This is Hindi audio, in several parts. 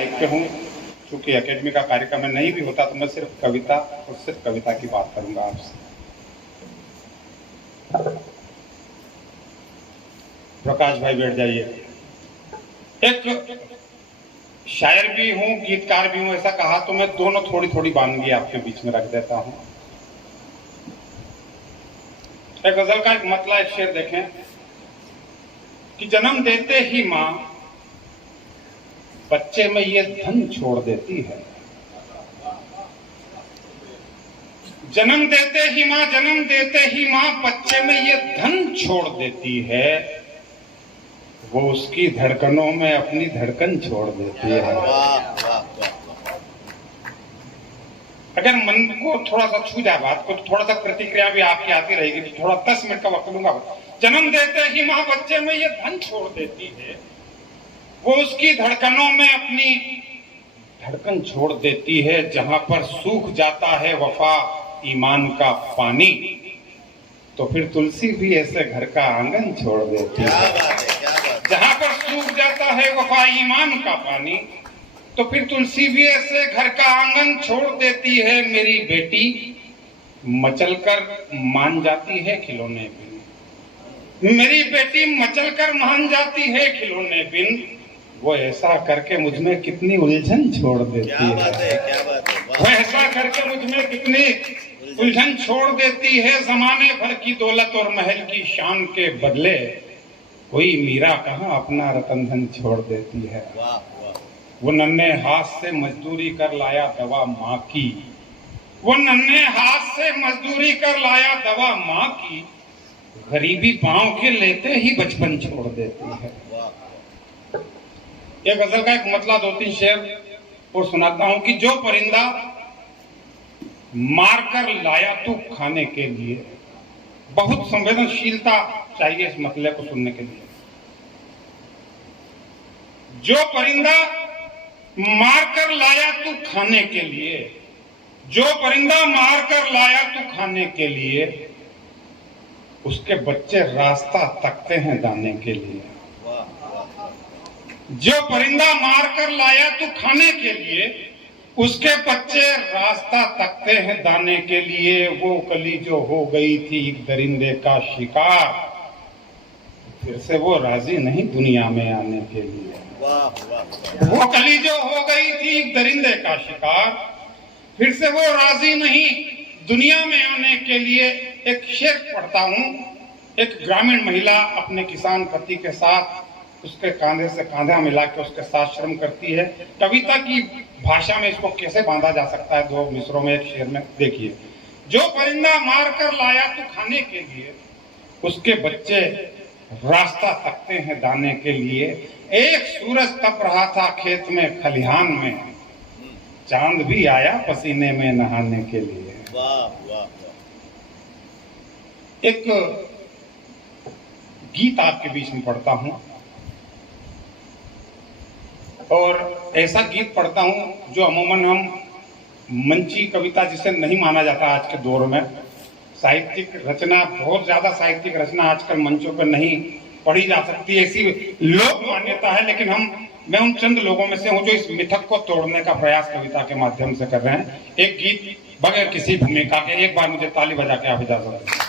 लाइफ पे हूँ, चूंकि एकेडमी का कार्यक्रम में नहीं भी होता तो मैं सिर्फ कविता और सिर्फ कविता की बात करूंगा आपसे। प्रकाश भाई बैठ जाइए। एक शायर भी हूँ, गीतकार भी हूँ, ऐसा कहा तो मैं दोनों थोड़ी थोड़ी वानगी आपके बीच में रख देता हूँ। एक गजल का एक मतला, एक शेर देखें कि जन्म देते ही माँ बच्चे में ये धन छोड़ देती है। जन्म देते ही माँ बच्चे में ये धन छोड़ देती है। वो उसकी धड़कनों में अपनी धड़कन छोड़ देती है। अगर मन को थोड़ा सा छू जाए बात को तो थोड़ा सा प्रतिक्रिया भी आपकी आती रहेगी, तो थोड़ा 10 मिनट का वक्त लूंगा। जन्म देते ही माँ बच्चे में ये धन छोड़ देती है। वो उसकी धड़कनों में अपनी धड़कन छोड़ देती है। जहां पर सूख जाता है वफा ईमान का पानी, तो फिर तुलसी भी ऐसे घर का आंगन छोड़ देती है। जहां पर सूख जाता है वफा ईमान का पानी, तो फिर तुलसी भी ऐसे घर का आंगन छोड़ देती है। मेरी बेटी मचलकर मान जाती है खिलौने बिन। मेरी बेटी मचलकर मान जाती है खिलौने बिन। वो ऐसा करके मुझमें कितनी उलझन छोड़ देती है। क्या बात है। वो ऐसा करके मुझमें कितनी उलझन छोड़ देती है। जमाने भर की दौलत और महल की शान के बदले कोई मीरा कहाँ अपना रतन धन छोड़ देती है। वो नन्हे हाथ से मजदूरी कर लाया दवा माँ की। वो नन्हे हाथ से मजदूरी कर लाया दवा माँ की। गरीबी पांव के लेते ही बचपन छोड़ देती है। ये गजल का एक मतला 2-3 शेर और सुनाता हूं कि जो परिंदा मारकर लाया तू खाने के लिए। बहुत संवेदनशीलता चाहिए इस मतले को सुनने के लिए। जो परिंदा मारकर लाया तू खाने के लिए, जो परिंदा मारकर लाया तू खाने के लिए, उसके बच्चे रास्ता तकते हैं दाने के लिए। जो परिंदा मारकर लाया तू खाने के लिए, उसके बच्चे रास्ता तकते हैं दाने के लिए। वो कली जो हो गई थी एक दरिंदे का शिकार, फिर से वो राजी नहीं दुनिया में आने के लिए। वो कली जो हो गई थी एक दरिंदे का शिकार, फिर से वो राजी नहीं दुनिया में आने के लिए। एक शेर पढ़ता हूं। एक ग्रामीण महिला अपने किसान पति के साथ उसके कांधे से कांधा मिला के उसके साथ श्रम करती है। कविता की भाषा में इसको कैसे बांधा जा सकता है 2 मिसरों में, एक शेर में देखिए। जो परिंदा मार कर लाया तू खाने के लिए, उसके बच्चे रास्ता तकते हैं दाने के लिए। एक सूरज तप रहा था खेत में खलिहान में, चांद भी आया पसीने में नहाने के लिए। एक गीत आपके बीच में पढ़ता हूं, और ऐसा गीत पढ़ता हूं जो अमूमन हम मंची कविता जिसे नहीं माना जाता आज के दौर में। साहित्यिक रचना, बहुत ज्यादा साहित्यिक रचना आजकल मंचों पर नहीं पढ़ी जा सकती, ऐसी लोक मान्यता है। लेकिन मैं उन चंद लोगों में से हूं जो इस मिथक को तोड़ने का प्रयास कविता के माध्यम से कर रहे हैं। एक गीत बगैर किसी भूमिका के, एक बार मुझे ताली बजा के आप इजाजत दें।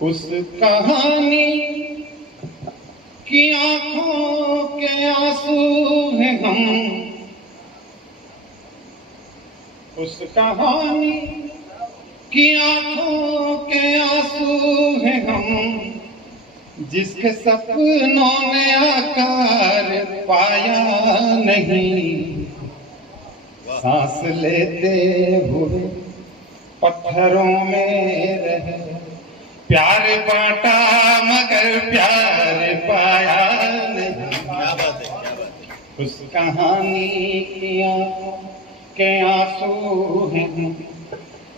उस कहानी की आंखों के आंसू हैं हम, उस कहानी की आंखों के आंसू हैं हम, जिसके सपनों में आकार पाया नहीं। सांस लेते हुए पत्थरों में रहे, प्यार बांटा मगर प्यार पाया नहीं। उस कहानी की आंखों के आंसू हैं,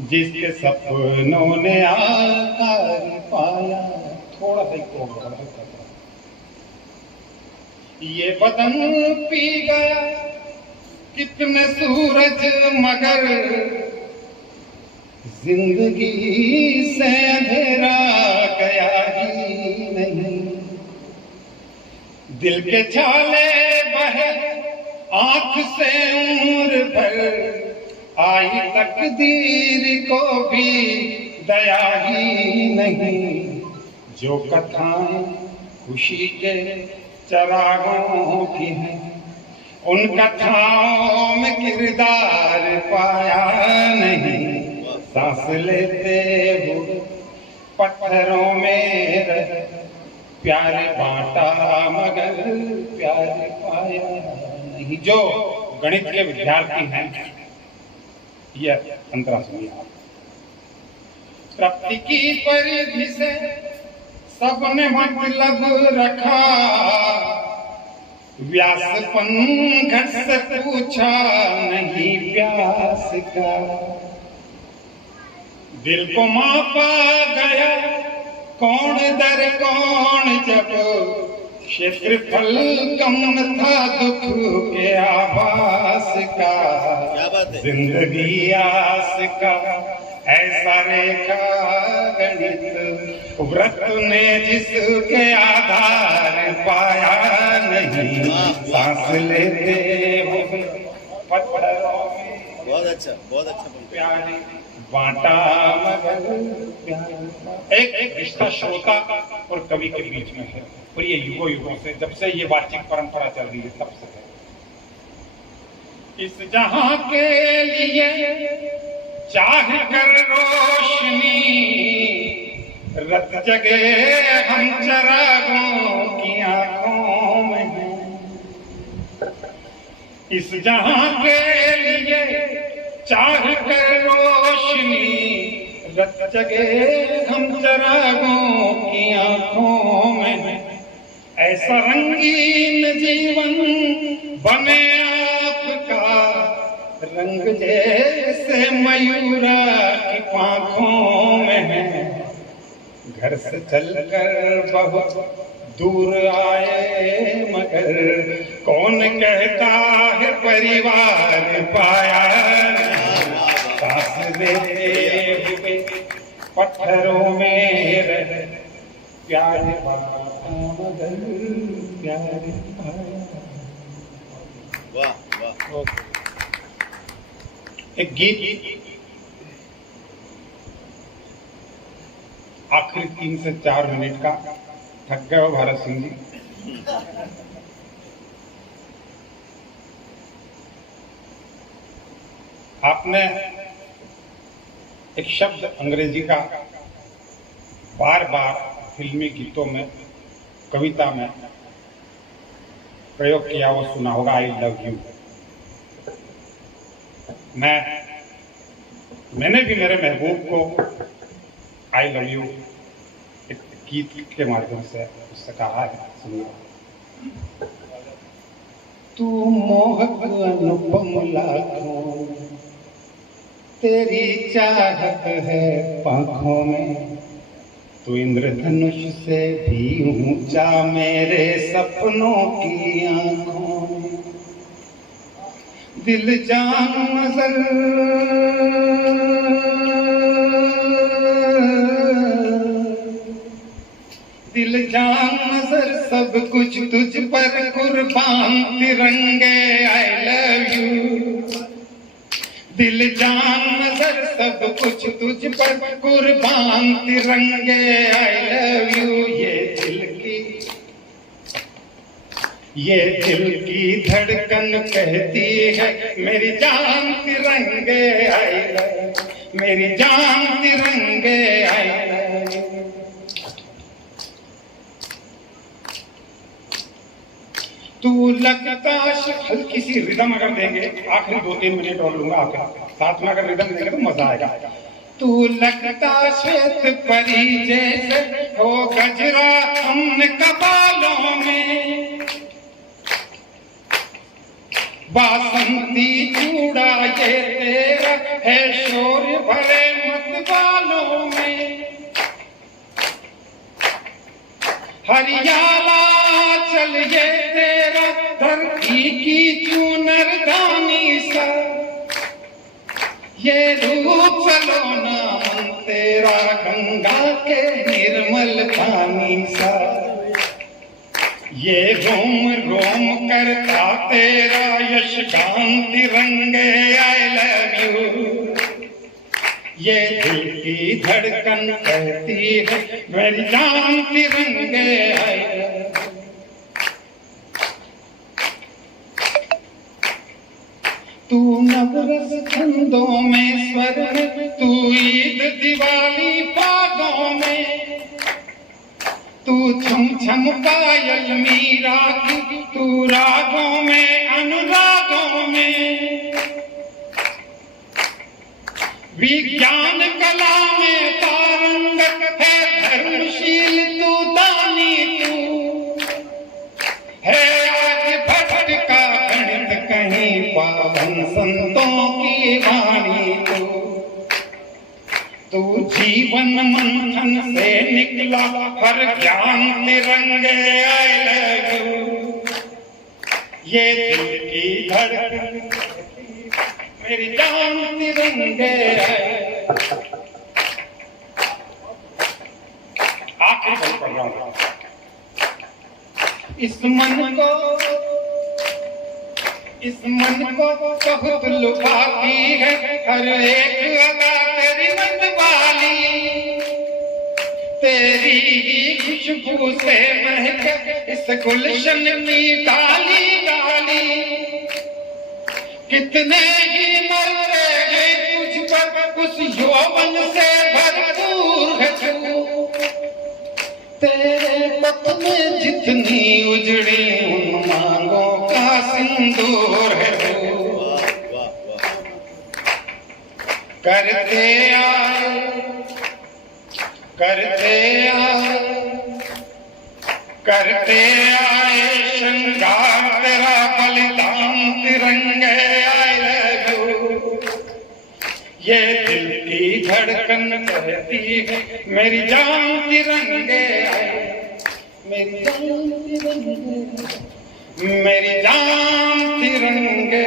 जिसके सपनों ने आकार पाया। थोड़ा सा ये बदन पी गया कितने सूरज, मगर जिंदगी से अंधेरा गया ही नहीं। दिल के छाले बहे आंख से उम्र भर, आई तकदीर को भी दया ही नहीं। जो कथाएं खुशी के चरागों की हैं, उन कथाओं में किरदार पाया नहीं। सांस लेते हुए पत्थरों में रह, प्यार बांटा मगर प्यार पाया नहीं। जो गणित के विद्यार्थी हैं, यह अंतरा सुनिए। तृप्ति की परिधि से सबने मतलब रखा, व्यासपन घट से पूछा नहीं प्यास का। दिल को मापा गया कौन दर कौन, जब क्षेत्रफल कम न था दुख के आभास का। जिंदगी आस का ऐसा रेखा गणित, व्रत ने जिसके आधार पाया नहीं। सांस लेते हुए पत्थरों में, बहुत अच्छा प्यारे बांटा मगर प्यार। एक रिश्ता श्रोता और कवि के बीच में है, और ये युगों से, जब से ये वार्षिक परंपरा चल रही है तब से है। इस जहां के लिए चाह कर रोशनी, रत जगे हम चरागों की आंखों में हैं। इस जहां के लिए चाह कर रोशनी, रत जगे हम चरागों की आंखों में हैं। ऐसा रंगीन जीवन बने आपका, रंग जैसे मयूरा की पांखों में है। घर से चलकर बहुत दूर आए मगर कौन कहता है परिवार पाया। सांस लेते हुए पत्थरों में रह, प्यार बांटा मगर प्यार पाया। वाह वाह। एक गीत आखिरी 3 से 4 मिनट का, थक गए हो भारत सिंह जी? आपने एक शब्द अंग्रेजी का बार बार फिल्मी गीतों में, कविता में प्रयोग किया, वो सुना होगा, आई लव यू। मैंने भी मेरे महबूब को आई लव यू एक गीत के माध्यम से उससे कहा है, सुनिए। तू मोहक अनुपम लाखों, तेरी चाहत है पांखों में। तू इंद्रधनुष से भी ऊंचा मेरे सपनों की आंखों में। दिल जान नजर दिल जान नजर सब कुछ तुझ पर कुर्बान, तिरंगे आई लव यू। दिल जान नजर सब कुछ तुझ पर कुर्बान, तिरंगे आई लव यू। ये दिल की धड़कन कहती है मेरी जान तिरंगे आई लव, मेरी जान तिरंगे आई लव। तू लगता हल्की सी रिदम अगर देंगे, आखिरी 2-3 मिनट और लूंगा आखिर, साथ में अगर रिदम देंगे तो मजा आएगा। तू लगता श्वेत परी जैसे हो गजरा हमने कबालों में, बासंती चूड़ा ये तेरा है शोर भरे मतवालों में। हरियाला चल ये तेरा धरती की चूनर दानी सा, ये रूप चलो नाम तेरा गंगा के निर्मल पानी सा। ये रोम रोम करता तेरा यशगान तिरंगे आई लव यू। ये दिल की धड़कन कहती है मेरी जान तिरंगे आई लव यू। तू नवरस छंदों में स्वर में, तू ईद दिवाली बागों में, तू छम छम पायल मीरा की, तू रागों में अनुरागों में, विज्ञान कला में पारंगत है धर्मशील तू दानी तू है आज भट्ट का गणित कहीं पावन संतों की वाणी तू जीवन मंथन से निकला हर ज्ञान तिरंगे आई लव यू। ये दिल की धड़कन मेरी जान तिरंगे आई। आखिरी बात पढ़ रहा हूं। इस मन को बहुत लुभाती है हर एक अदा तेरी मन वाली, तेरी ही खुशबू से महक इस गुलशन की डाली डाली। कितने ही मरते हैं तुझ पर उस यौवन से भरपूर है तू, तेरे पथ में जितनी उजड़ी उन मांगों का सिंदूर है तू। करते आए श्रृंगार तेरा बलिदान तिरंगे आई लव यू। ये दिल की धड़कन कहती है मेरी जान तिरंगे आई, मेरी जान तिरंगे, मेरी जान तिरंगे।